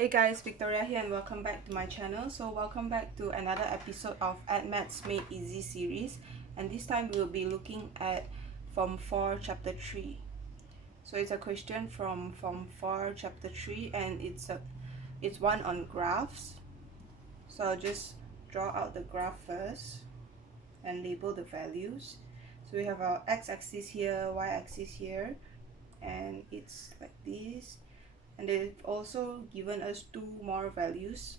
Hey guys, Victoria here and welcome back to my channel. So welcome back to another episode of Maths Made Easy series, and this time we'll be looking at Form 4 Chapter 3. So it's a question from Form 4 Chapter 3 and it's one on graphs. So I'll just draw out the graph first and label the values. So we have our x-axis here, y-axis here, and it's like this. And they've also given us two more values.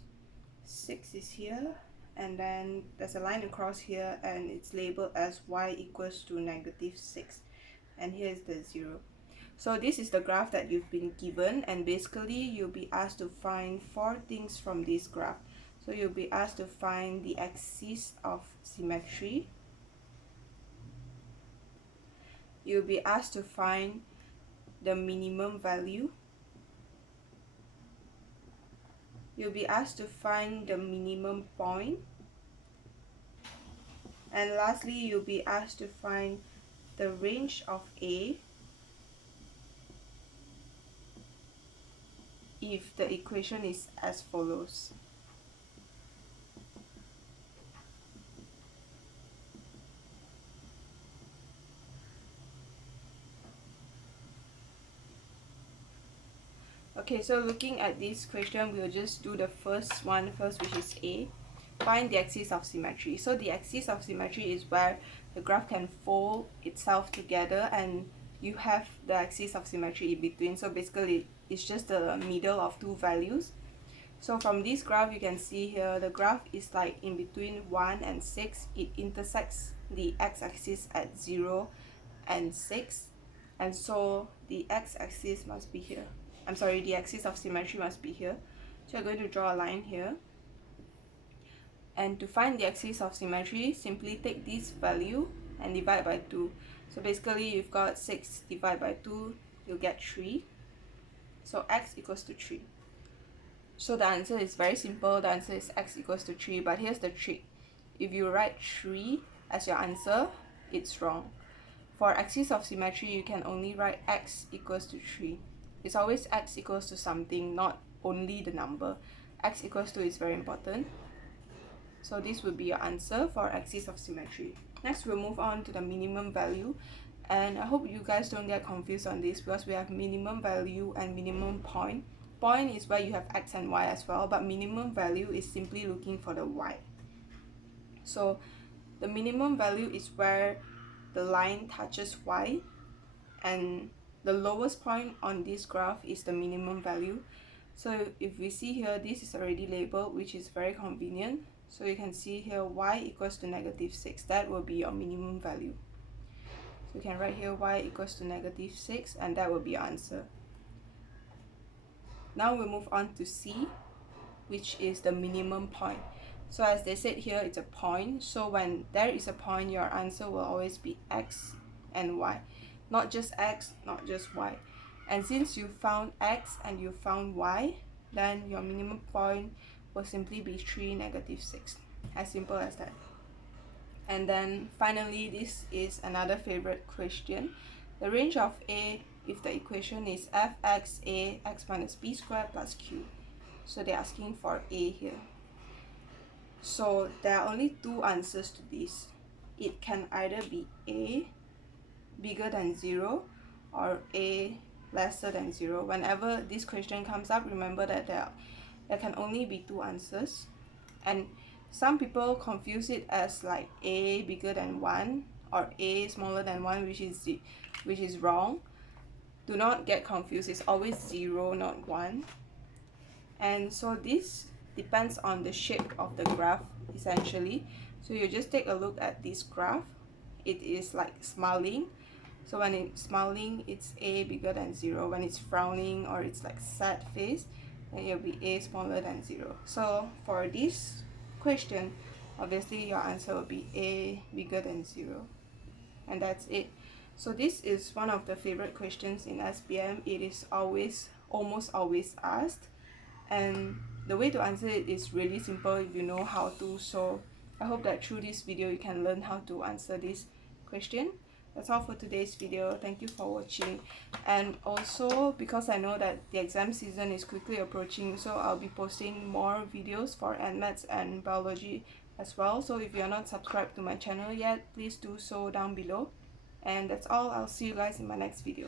6 is here, and then there's a line across here and it's labeled as y equals to -6, and here is the 0. So this is the graph that you've been given, and basically you'll be asked to find four things from this graph. So you'll be asked to find the axis of symmetry, you'll be asked to find the minimum value, you'll be asked to find the minimum point, and lastly you'll be asked to find the range of A if the equation is as follows. Okay, so looking at this question, we'll just do the first one first, which is A. Find the axis of symmetry. So the axis of symmetry is where the graph can fold itself together and you have the axis of symmetry in between. So basically it's just the middle of two values. So from this graph you can see here the graph is like in between 1 and 6. It intersects the x-axis at 0 and 6, and so the x-axis must be here. The axis of symmetry must be here. So I'm going to draw a line here. And to find the axis of symmetry, simply take this value and divide by 2. So basically you've got 6 divided by 2, you'll get 3. So x equals to 3. So the answer is very simple. The answer is x equals to 3. But here's the trick. If you write 3 as your answer, it's wrong. For axis of symmetry, you can only write x equals to 3. It's always x equals to something, not only the number. X equals to is very important. So this would be your answer for axis of symmetry. Next, we'll move on to the minimum value. And I hope you guys don't get confused on this, because we have minimum value and minimum point. Point is where you have x and y as well, but minimum value is simply looking for the y. So the minimum value is where the line touches y, and the lowest point on this graph is the minimum value. So if we see here, this is already labeled, which is very convenient. So you can see here y equals to -6. That will be your minimum value. So you can write here y equals to -6, and that will be your answer. Now we move on to C, which is the minimum point. So as they said here, it's a point. So when there is a point, your answer will always be x and y. Not just x, not just y. And since you found x and you found y, then your minimum point will simply be 3, -6. As simple as that. And then finally, this is another favorite question. The range of A if the equation is fxa x minus b squared plus q. So they're asking for A here. So there are only two answers to this. It can either be A bigger than 0 or A lesser than 0. Whenever this question comes up, remember that there can only be two answers. And some people confuse it as like A bigger than 1 or A smaller than 1, which is wrong. Do not get confused. It's always 0, not 1. And so this depends on the shape of the graph essentially. So you just take a look at this graph. It is like smiling. So when it's smiling, it's A bigger than 0. When it's frowning or it's like sad face, then it'll be A smaller than 0. So for this question, obviously your answer will be A bigger than 0. And that's it. So this is one of the favorite questions in SPM. It is almost always asked. And the way to answer it is really simple if you know how to. So I hope that through this video you can learn how to answer this question. That's all for today's video. Thank you for watching. And also, because I know that the exam season is quickly approaching, so I'll be posting more videos for NMATS and biology as well. So if you're not subscribed to my channel yet, please do so down below. And that's all. I'll see you guys in my next video.